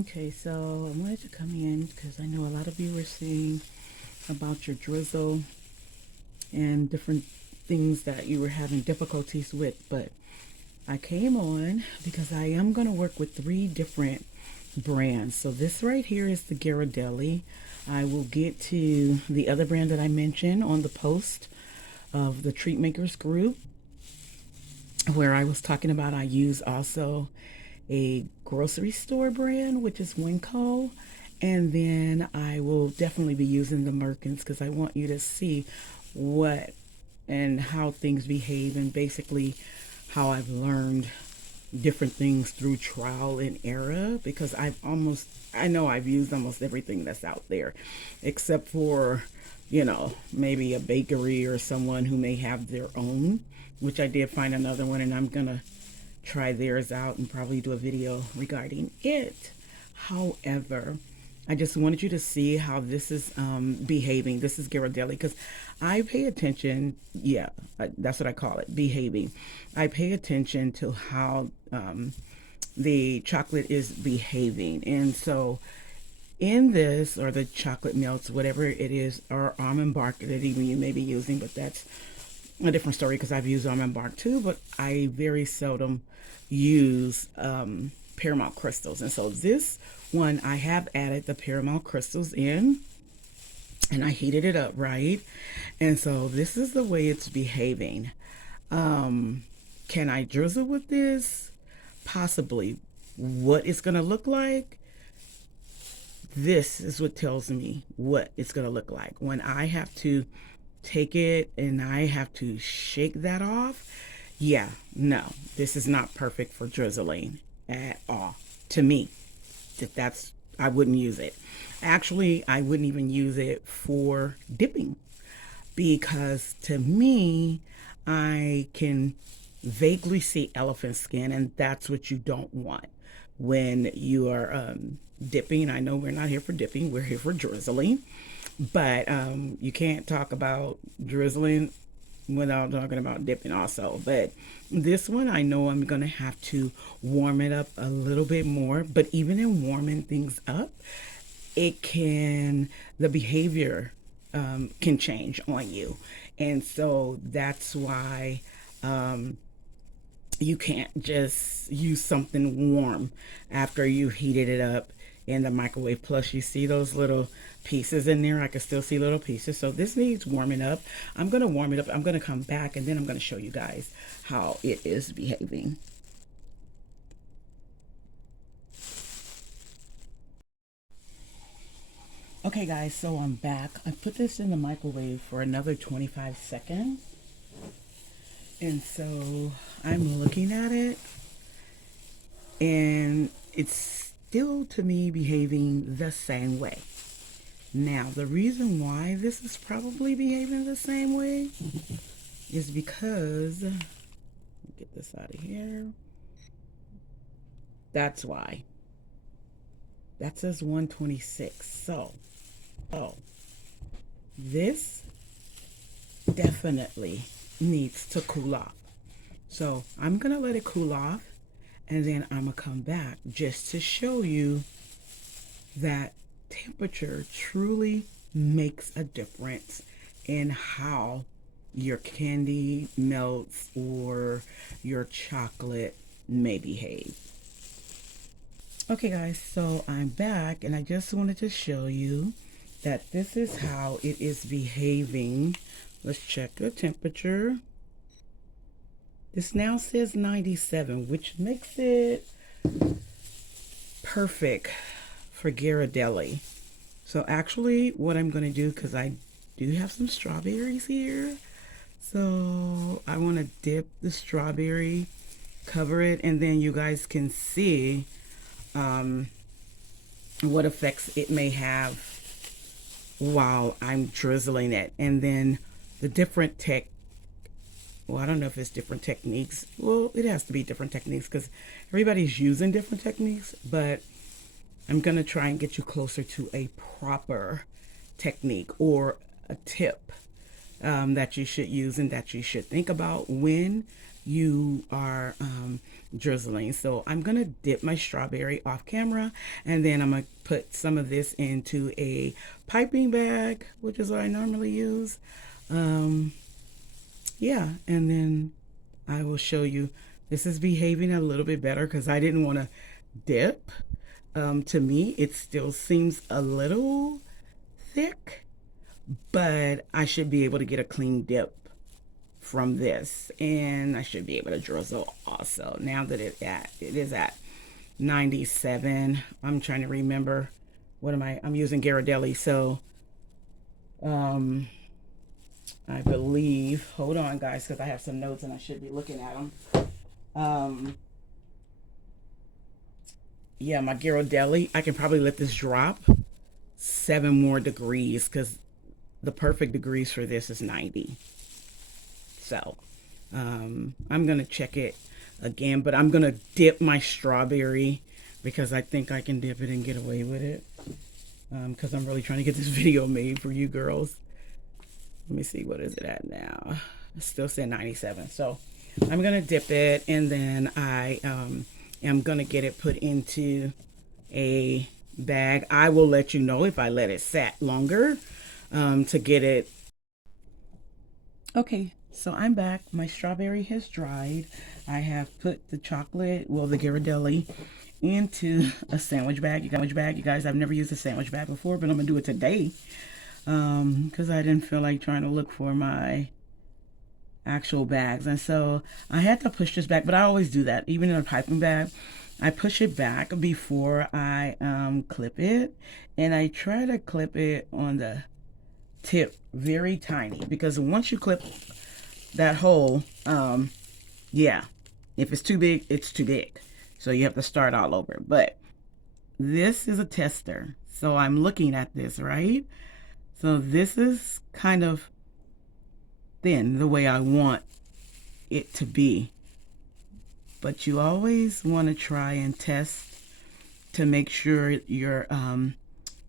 Okay, so I wanted to come in because I know a lot of you were saying about your drizzle and different things that you were having difficulties with, but I came on because I am going to work with three different brands. So this right here is the Ghirardelli. I will get to the other brand that I mentioned on the post of the Treat Makers group, where I was talking about I use also a grocery store brand, which is Winco. And then I will definitely be using the Merkins because I want you to see what and how things behave, and basically how I've learned different things through trial and error, because I know I've used almost everything that's out there except for, maybe a bakery or someone who may have their own, which I did find another one, and I'm gonna try theirs out and probably do a video regarding it. However, I just wanted you to see how this is behaving. This is Ghirardelli because I pay attention. Yeah, that's what I call it, behaving. I pay attention to how the chocolate is behaving. And so in this, or the chocolate melts, whatever it is, or almond bark that even you may be using, but that's a different story because I've used almond bark too, but I very seldom use paramount crystals. And so this one, I have added the paramount crystals in, and I heated it up, right? And so this is the way it's behaving. Can I drizzle with this? Possibly. What it's going to look like? This is what tells me what it's going to look like. When I have to take it and I have to shake that off, yeah, no, this is not perfect for drizzling at all. To me, I wouldn't use it. Actually, I wouldn't even use it for dipping, because to me, I can vaguely see elephant skin, and that's what you don't want when you are dipping. I know we're not here for dipping, we're here for drizzling, but you can't talk about drizzling without talking about dipping also. But this one, I know I'm gonna have to warm it up a little bit more, but even in warming things up, the behavior can change on you. And so that's why you can't just use something warm after you heated it up in the microwave. Plus, you see those little pieces in there. I can still see little pieces. So this needs warming up. I'm going to warm it up. I'm going to come back, and then I'm going to show you guys how it is behaving. Okay guys, so I'm back. I put this in the microwave for another 25 seconds. And so I'm looking at it, and it's still to me behaving the same way. Now, the reason why this is probably behaving the same way is because, get this out of here. That's why. That says 126. So this definitely needs to cool off. So I'm gonna let it cool off, and then I'm gonna come back just to show you that temperature truly makes a difference in how your candy melts or your chocolate may behave. Okay guys, so I'm back, and I just wanted to show you that this is how it is behaving. Let's check the temperature. This now says 97, which makes it perfect for Ghirardelli. So actually what I'm going to do, because I do have some strawberries here, so I want to dip the strawberry, cover it, and then you guys can see what effects it may have while I'm drizzling it. And then the different well, I don't know if it's different techniques. Well, it has to be different techniques because everybody's using different techniques, but I'm going to try and get you closer to a proper technique or a tip that you should use and that you should think about when you are drizzling. So I'm gonna dip my strawberry off camera, and then I'm gonna put some of this into a piping bag, which is what I normally use. Yeah, and then I will show you. This is behaving a little bit better because I didn't want to dip. To me, it still seems a little thick, but I should be able to get a clean dip from this, and I should be able to drizzle also. Now that it is at 97. I'm trying to remember what am I'm using Ghirardelli, so I believe, hold on guys, because I have some notes and I should be looking at them. Yeah, my Ghirardelli, I can probably let this drop 7 more degrees because the perfect degrees for this is 90. So I'm gonna check it again, but I'm gonna dip my strawberry because I think I can dip it and get away with it, because I'm really trying to get this video made for you girls. Let me see, what is it at now? It's still saying 97. So I'm gonna dip it, and then I am gonna get it put into a bag. I will let you know if I let it sat longer to get it. Okay, so I'm back. My strawberry has dried. I have put the chocolate, well, the Ghirardelli, into a sandwich bag. You guys, I've never used a sandwich bag before, but I'm gonna do it today because I didn't feel like trying to look for my actual bags, and so I had to push this back. But I always do that, even in a piping bag. I push it back before I clip it, and I try to clip it on the tip very tiny, because once you clip that hole, yeah, if it's too big, it's too big, so you have to start all over. But this is a tester, so I'm looking at this, right? So this is kind of thin the way I want it to be, but you always want to try and test to make sure your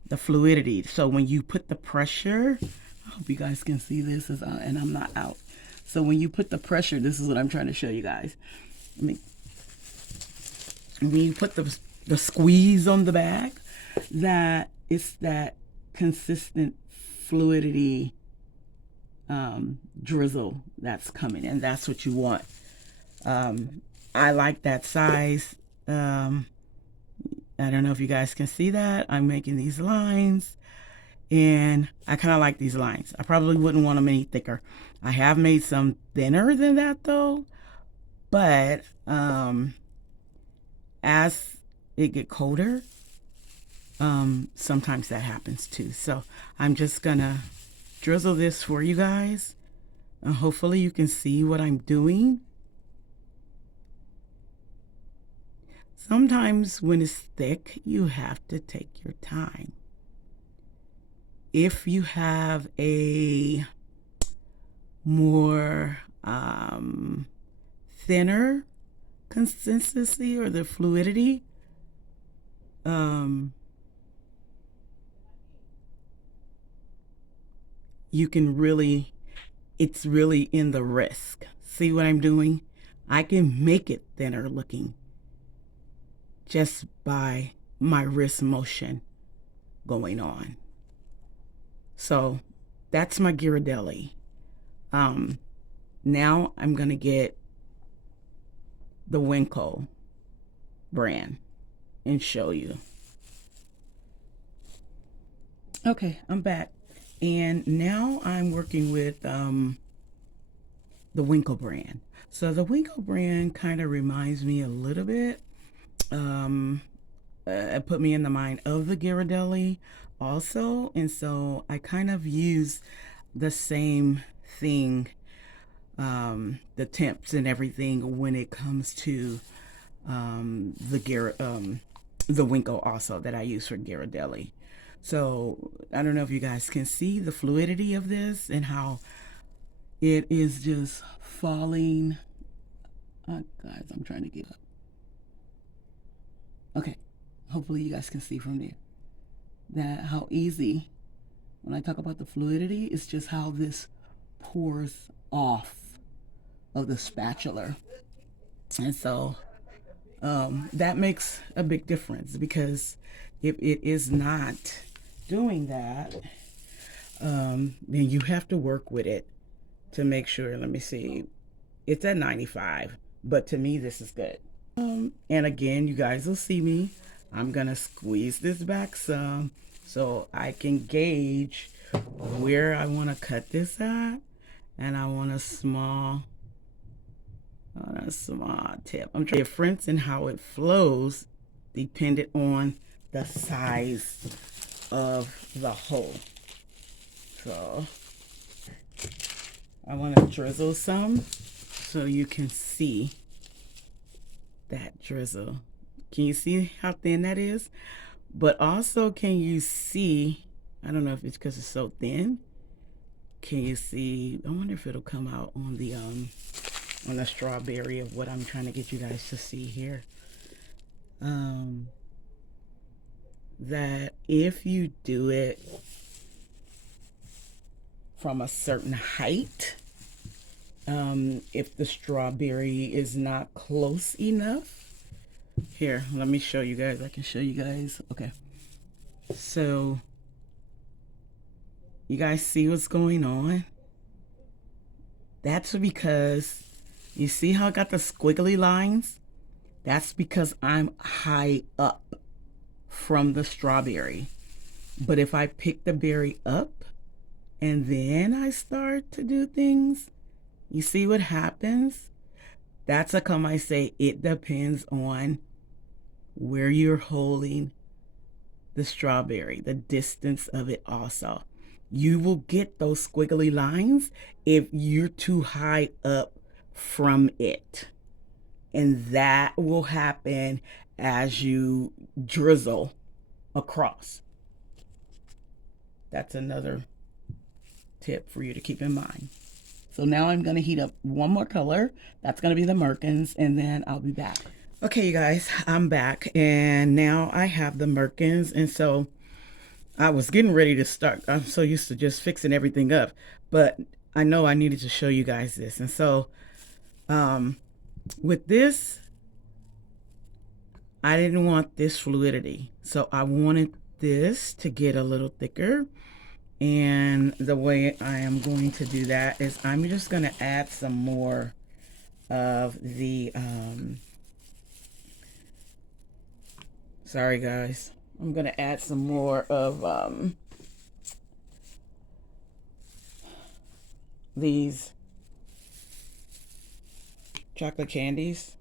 the fluidity. So when you put the pressure, I hope you guys can see this, and I'm not out. So when you put the pressure, this is what I'm trying to show you guys. When you put the squeeze on the bag, that it's that consistent fluidity drizzle that's coming, and that's what you want. I like that size. I don't know if you guys can see that. I'm making these lines, and I kind of like these lines. I probably wouldn't want them any thicker. I have made some thinner than that though, but as it get colder, sometimes that happens too. So I'm just gonna drizzle this for you guys, and hopefully you can see what I'm doing. Sometimes when it's thick, you have to take your time. If you have a more thinner consistency or the fluidity, you can really, it's really in the wrist. See what I'm doing? I can make it thinner looking just by my wrist motion going on. So that's my Ghirardelli. Now I'm gonna get the Winkle brand and show you. Okay, I'm back, and now I'm working with the Winkle brand. So the Winkle brand kind of reminds me a little bit. It put me in the mind of the Ghirardelli also, and so I kind of use the same thing, the temps and everything when it comes to the Winkle also that I use for Ghirardelli. So I don't know if you guys can see the fluidity of this and how it is just falling. Guys, I'm trying to get up. Okay, hopefully you guys can see from there that how easy, when I talk about the fluidity, it's just how this pours off of the spatula. And so that makes a big difference, because if it is not doing that, then you have to work with it to make sure. Let me see, it's at 95, but to me this is good. And again, you guys will see me, I'm gonna squeeze this back some so I can gauge where I want to cut this at, and I want a small tip. I'm trying difference in how it flows dependent on the size of the hole. So I want to drizzle some so you can see that drizzle. Can you see how thin that is? But also, can you see, I don't know if it's because it's so thin, can you see, I wonder if it'll come out on the strawberry of what I'm trying to get you guys to see here. That if you do it from a certain height, if the strawberry is not close enough, here, let me show you guys. I can show you guys. Okay. So, you guys see what's going on? That's because, you see how I got the squiggly lines? That's because I'm high up from the strawberry. But if I pick the berry up and then I start to do things, you see what happens? That's how come I say it depends on where you're holding the strawberry, the distance of it also. You will get those squiggly lines if you're too high up from it. And that will happen as you drizzle across. That's another tip for you to keep in mind. So now I'm going to heat up one more color. That's going to be the Merkins, and then I'll be back. Okay, you guys, I'm back, and now I have the Merkins, and so I was getting ready to start. I'm so used to just fixing everything up, but I know I needed to show you guys this. And so with this, I didn't want this fluidity, so I wanted this to get a little thicker. And the way I am going to do that is I'm just going to add some more of the sorry guys, I'm going to add some more of these chocolate candies.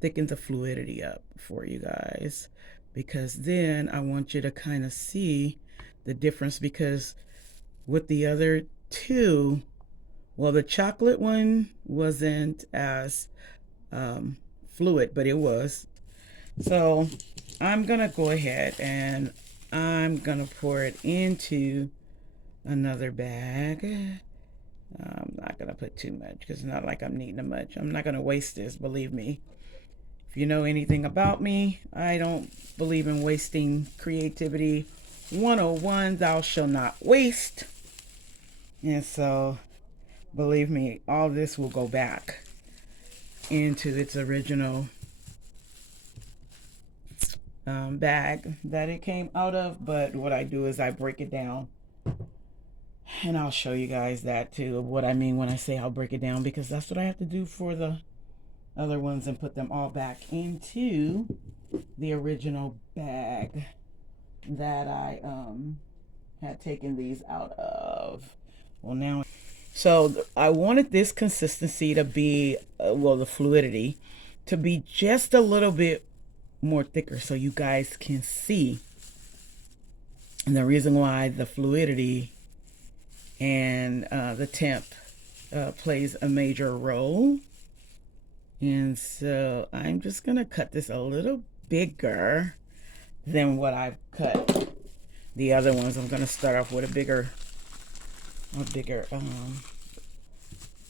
Thicken the fluidity up for you guys, because then I want you to kind of see the difference, because with the other two, well, the chocolate one wasn't as fluid, but it was. So I'm gonna go ahead and I'm gonna pour it into another bag. I'm not gonna put too much because it's not like I'm needing much. I'm not gonna waste this, believe me. If you know anything about me, I don't believe in wasting creativity. 101, thou shalt not waste. And so, believe me, all this will go back into its original bag that it came out of. But what I do is I break it down, and I'll show you guys that too, of what I mean when I say I'll break it down, because that's what I have to do for the other ones and put them all back into the original bag that I had taken these out of. Well, now, so I wanted this consistency to be well, the fluidity to be just a little bit more thicker so you guys can see. And the reason why the fluidity and the temp plays a major role. And so I'm just gonna cut this a little bigger than what I've cut the other ones. I'm gonna start off with a bigger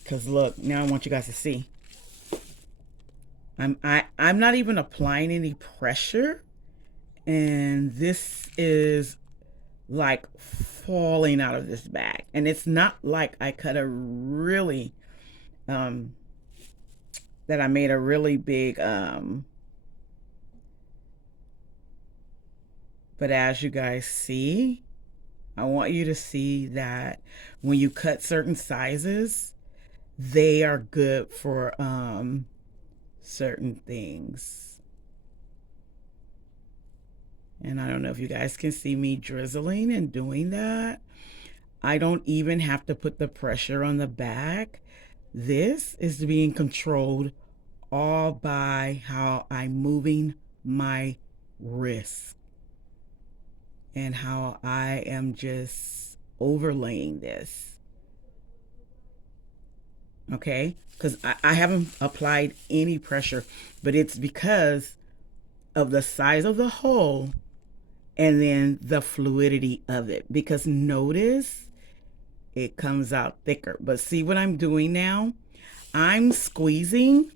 because look, now I want you guys to see. I'm not even applying any pressure, and this is like falling out of this bag. And it's not like I cut a really um, that I made a really big, but as you guys see, I want you to see that when you cut certain sizes, they are good for certain things. And I don't know if you guys can see me drizzling and doing that. I don't even have to put the pressure on the back. This is being controlled all by how I'm moving my wrist and how I am just overlaying this. Okay? Because I haven't applied any pressure, but it's because of the size of the hole and then the fluidity of it. Because notice it comes out thicker. But see what I'm doing now? I'm squeezing,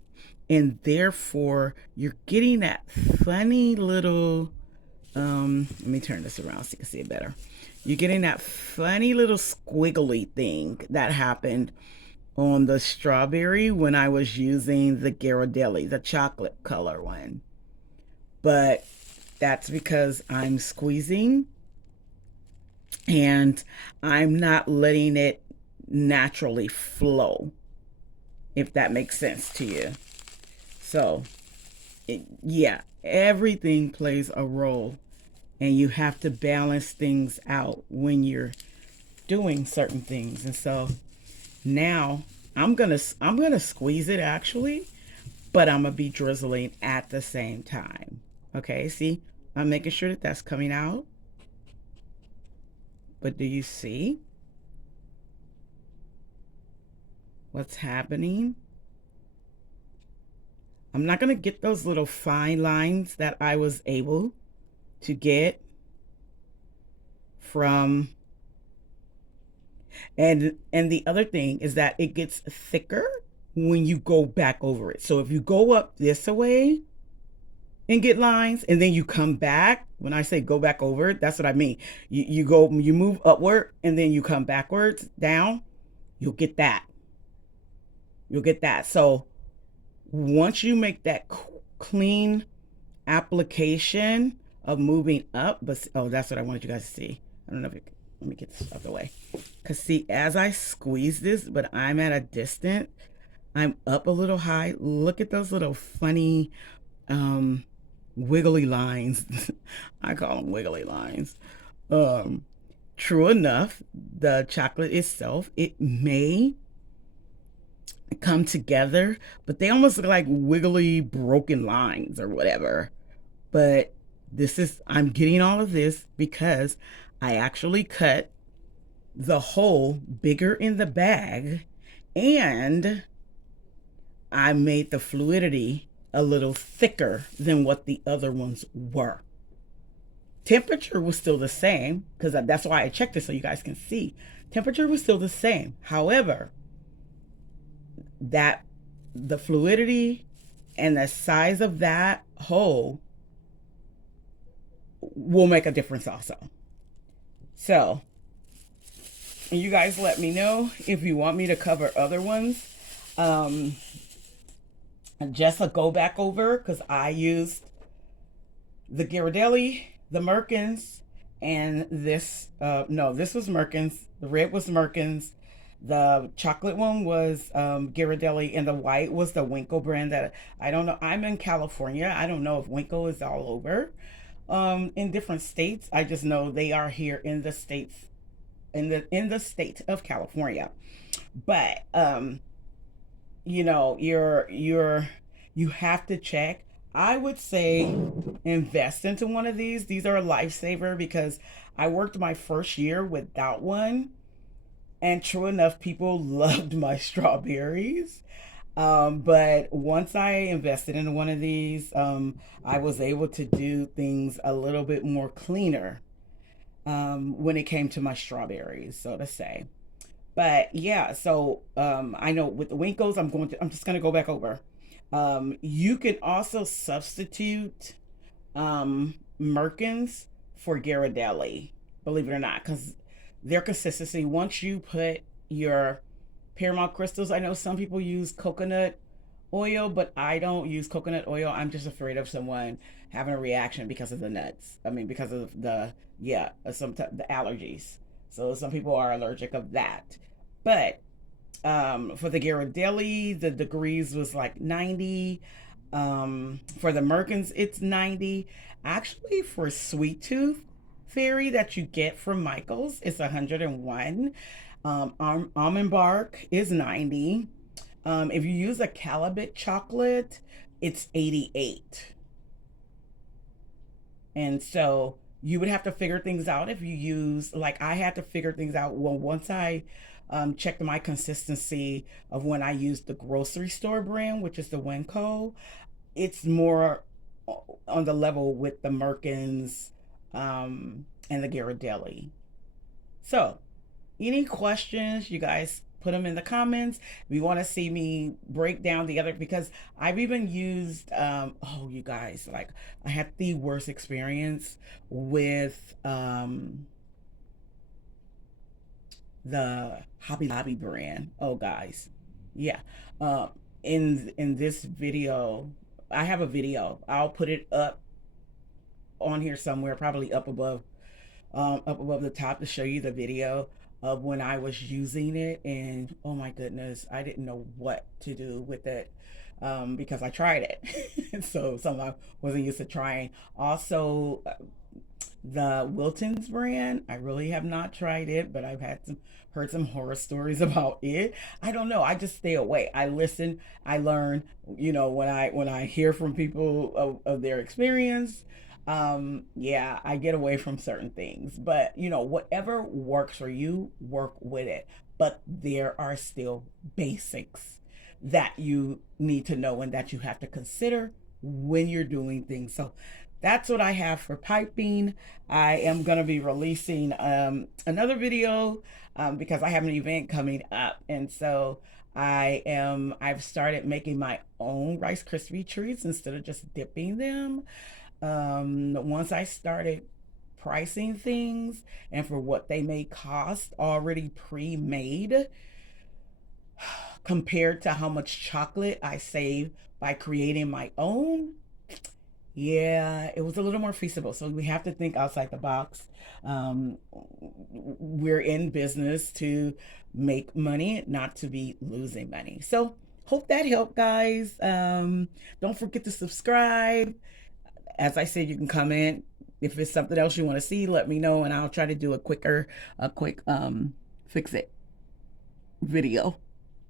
and therefore you're getting that funny little let me turn this around so you can see it better. You're getting that funny little squiggly thing that happened on the strawberry when I was using the Ghirardelli, the chocolate color one. But that's because I'm squeezing and I'm not letting it naturally flow, if that makes sense to you. So, yeah, everything plays a role, and you have to balance things out when you're doing certain things. And so now I'm gonna squeeze it actually, but I'm gonna be drizzling at the same time. Okay, see, I'm making sure that that's coming out. But do you see what's happening? I'm not gonna get those little fine lines that I was able to get from, and the other thing is that it gets thicker when you go back over it. So if you go up this way and get lines and then you come back, when I say go back over it, that's what I mean. You move upward and then you come backwards down, you'll get that. You'll get that. So once you make that clean application of moving up, but oh, that's what I wanted you guys to see. I don't know if it, let me get this out of the way. Because see, as I squeeze this, but I'm at a distance, I'm up a little high. Look at those little funny wiggly lines. I call them wiggly lines. Um, True enough, the chocolate itself, it may come together, but they almost look like wiggly broken lines or whatever. But I'm getting all of this because I actually cut the hole bigger in the bag, and I made the fluidity a little thicker than what the other ones were. Temperature was still the same because that's why I checked it so you guys can see. Temperature was still the same. However, that the fluidity and the size of that hole will make a difference also. So you guys let me know if you want me to cover other ones. Just a go back over because I used the Ghirardelli, the Merkins, and this. No, this was Merkins. The red was Merkins. The chocolate one was Ghirardelli, and the white was the Winkle brand. That I don't know. I'm in California. I don't know if Winkle is all over in different states. I just know they are here in the states, in the state of California. But you know, you have to check. I would say invest into one of these. These are a lifesaver because I worked my first year without one, and true enough, people loved my strawberries. But once I invested in one of these, I was able to do things a little bit more cleaner when it came to my strawberries, so to say. But yeah, so I know with the Winkles, I'm just gonna go back over. You can also substitute Merkins for Ghirardelli, believe it or not, because their consistency. Once you put your Paramount crystals. I know some people use coconut oil, but I don't use coconut oil. I'm just afraid of someone having a reaction because of the nuts. I mean, because of the, yeah, the allergies. So some people are allergic of that. But for the Ghirardelli, the degrees was like 90. For the Merkins, it's 90. Actually, for Sweet Tooth Fairy that you get from Michael's, it's 101. Almond bark is 90. If you use a Calibit chocolate, it's 88. And so you would have to figure things out if you use, like I had to figure things out. Well, once I checked my consistency of when I used the grocery store brand, which is the Winco, it's more on the level with the Merkins and the Ghirardelli. So, any questions, you guys put them in the comments. If you want to see me break down the other, because I've even used, oh, you guys, like I had the worst experience with the Hobby Lobby brand. Oh, guys, yeah. In this video, I have a video. I'll put it up on here somewhere, probably up above the top, to show you the video of when I was using it. And oh my goodness, I didn't know what to do with it because I tried it. So something I wasn't used to trying. Also, the Wilton's brand, I really have not tried it, but I've heard some horror stories about it. I don't know. I just stay away. I listen. I learn. You know, when I hear from people of their experience, yeah, I get away from certain things. But you know, whatever works for you, work with it. But there are still basics that you need to know and that you have to consider when you're doing things. So that's what I have for piping. I am going to be releasing another video because I have an event coming up. And so I've started making my own Rice Krispie treats instead of just dipping them. Once I started pricing things and for what they may cost already pre-made compared to how much chocolate I save by creating my own, yeah, it was a little more feasible. So we have to think outside the box. We're in business to make money, not to be losing money. So hope that helped, guys. Don't forget to subscribe. As I said, you can comment. If it's something else you want to see, let me know, and I'll try to do a quick fix it video.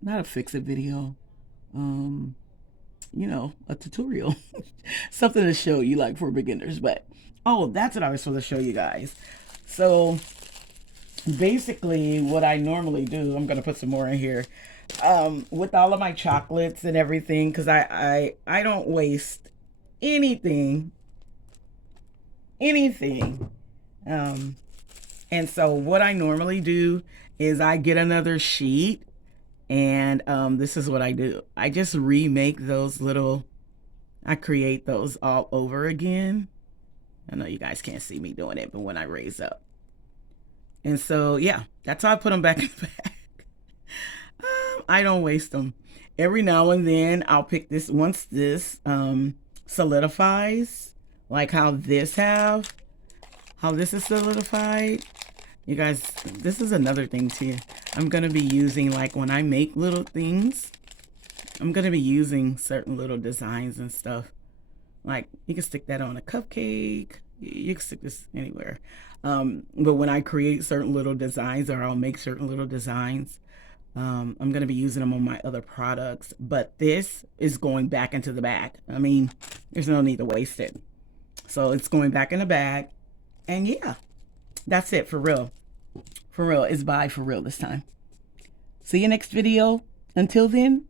Not a fix it video. You know, a tutorial. Something to show you, like for beginners. But oh, that's what I was supposed to show you guys. So basically what I normally do, I'm gonna put some more in here, with all of my chocolates and everything, because I don't waste anything. And so what I normally do is I get another sheet, and this is what I do. I just remake those little, I create those all over again. I know you guys can't see me doing it, but when I raise up. And so, yeah, that's how I put them back in the bag. I don't waste them. Every now and then I'll pick this, once this solidifies, like how this is solidified. You guys, this is another thing too. I'm going to be using, like when I make little things, I'm going to be using certain little designs and stuff. Like you can stick that on a cupcake. You can stick this anywhere. But when I create certain little designs, or I'll make certain little designs, I'm going to be using them on my other products. But this is going back into the bag. I mean, there's no need to waste it. So it's going back in the bag. And yeah, that's it for real. For real. It's bye for real this time. See you next video. Until then,